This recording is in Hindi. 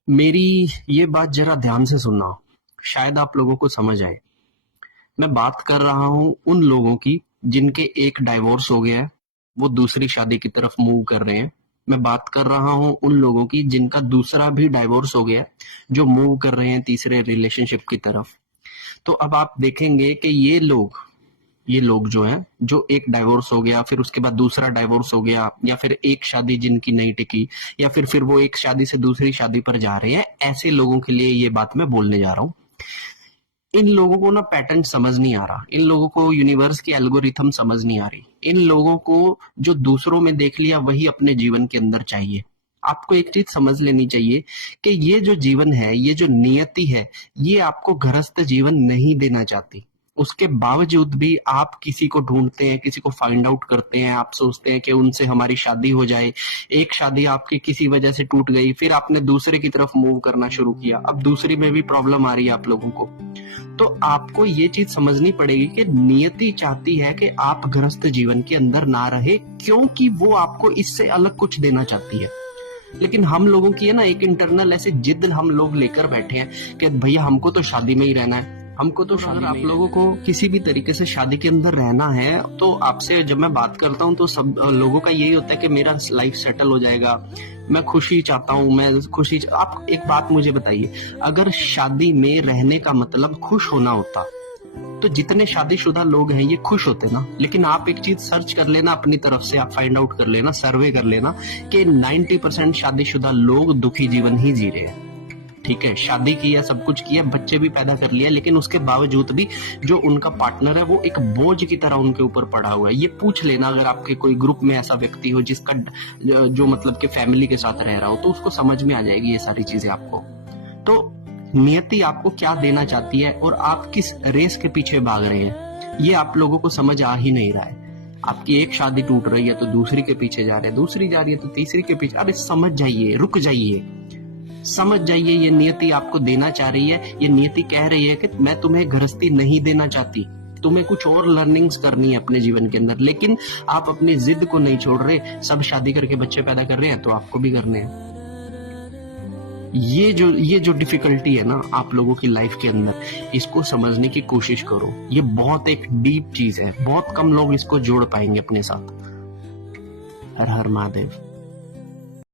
मेरी ये बात जरा ध्यान से सुनना, शायद आप लोगों को समझ आए। मैं बात कर रहा हूं उन लोगों की जिनके एक डाइवोर्स हो गया है, वो दूसरी शादी की तरफ मूव कर रहे हैं। मैं बात कर रहा हूं उन लोगों की जिनका दूसरा भी डाइवोर्स हो गया है, जो मूव कर रहे हैं तीसरे रिलेशनशिप की तरफ। तो अब आप देखेंगे कि ये लोग जो हैं, जो एक डाइवोर्स हो गया, फिर उसके बाद दूसरा डाइवोर्स हो गया, या फिर एक शादी जिनकी नहीं टिकी, या फिर वो एक शादी से दूसरी शादी पर जा रहे हैं, ऐसे लोगों के लिए ये बात मैं बोलने जा रहा हूँ। इन लोगों को ना पैटर्न समझ नहीं आ रहा, इन लोगों को यूनिवर्स की एल्गोरिथम समझ नहीं आ रही। इन लोगों को जो दूसरों में देख लिया वही अपने जीवन के अंदर चाहिए। आपको एक चीज समझ लेनी चाहिए कि ये जो जीवन है, ये जो नियति है, ये आपको गृहस्थ जीवन नहीं देना चाहती। उसके बावजूद भी आप किसी को ढूंढते हैं, किसी को फाइंड आउट करते हैं, आप सोचते हैं कि उनसे हमारी शादी हो जाए। एक शादी आपकी किसी वजह से टूट गई, फिर आपने दूसरे की तरफ मूव करना शुरू किया, अब दूसरी में भी प्रॉब्लम आ रही है आप लोगों को। तो आपको ये चीज समझनी पड़ेगी कि नियति चाहती है कि आप गृहस्थ जीवन के अंदर ना रहे, क्योंकि वो आपको इससे अलग कुछ देना चाहती है। लेकिन हम लोगों की है ना एक इंटरनल ऐसे जिद हम लोग लेकर बैठे हैं कि भैया हमको तो शादी में ही रहना है, हमको तो शादी। आप लोगों को किसी भी तरीके से शादी के अंदर रहना है, तो आपसे जब मैं बात करता हूँ तो सब लोगों का यही होता है कि मेरा लाइफ सेटल हो जाएगा, मैं खुशी चाहता हूँ, मैं खुशी आप एक बात मुझे बताइए, अगर शादी में रहने का मतलब खुश होना होता तो जितने शादीशुदा लोग हैं ये खुश होते ना। लेकिन आप एक चीज सर्च कर लेना, अपनी तरफ से आप फाइंड आउट कर लेना, सर्वे कर लेना कि 90% शादीशुदा लोग दुखी जीवन ही जी रहे हैं। ठीक है, शादी किया, सब कुछ किया, बच्चे भी पैदा कर लिया, लेकिन उसके बावजूद भी जो उनका पार्टनर है वो एक बोझ की तरह उनके ऊपर पड़ा हुआ है। ये पूछ लेना, अगर आपके कोई ग्रुप में ऐसा व्यक्ति हो जिसका जो मतलब कि फैमिली के साथ रह रहा हो, तो उसको समझ में आ जाएगी ये सारी चीजें आपको। तो नियति आपको क्या देना चाहती है और आप किस रेस के पीछे भाग रहे हैं, ये आप लोगों को समझ आ ही नहीं रहा है। आपकी एक शादी टूट रही है तो दूसरी के पीछे जा रहे हैं, दूसरी जा रही है तो तीसरी के पीछे। अरे समझ जाइए, रुक जाइए, समझ जाइए, ये नियति आपको देना चाह रही है। ये नियति कह रही है कि मैं तुम्हें गृहस्थी नहीं देना चाहती, तुम्हें कुछ और लर्निंग्स करनी है अपने जीवन के अंदर, लेकिन आप अपनी जिद को नहीं छोड़ रहे। सब शादी करके बच्चे पैदा कर रहे हैं तो आपको भी करने हैं। ये जो डिफिकल्टी है ना आप लोगों की लाइफ के अंदर, इसको समझने की कोशिश करो। ये बहुत एक डीप चीज है, बहुत कम लोग इसको जोड़ पाएंगे अपने साथ। हर हर महादेव।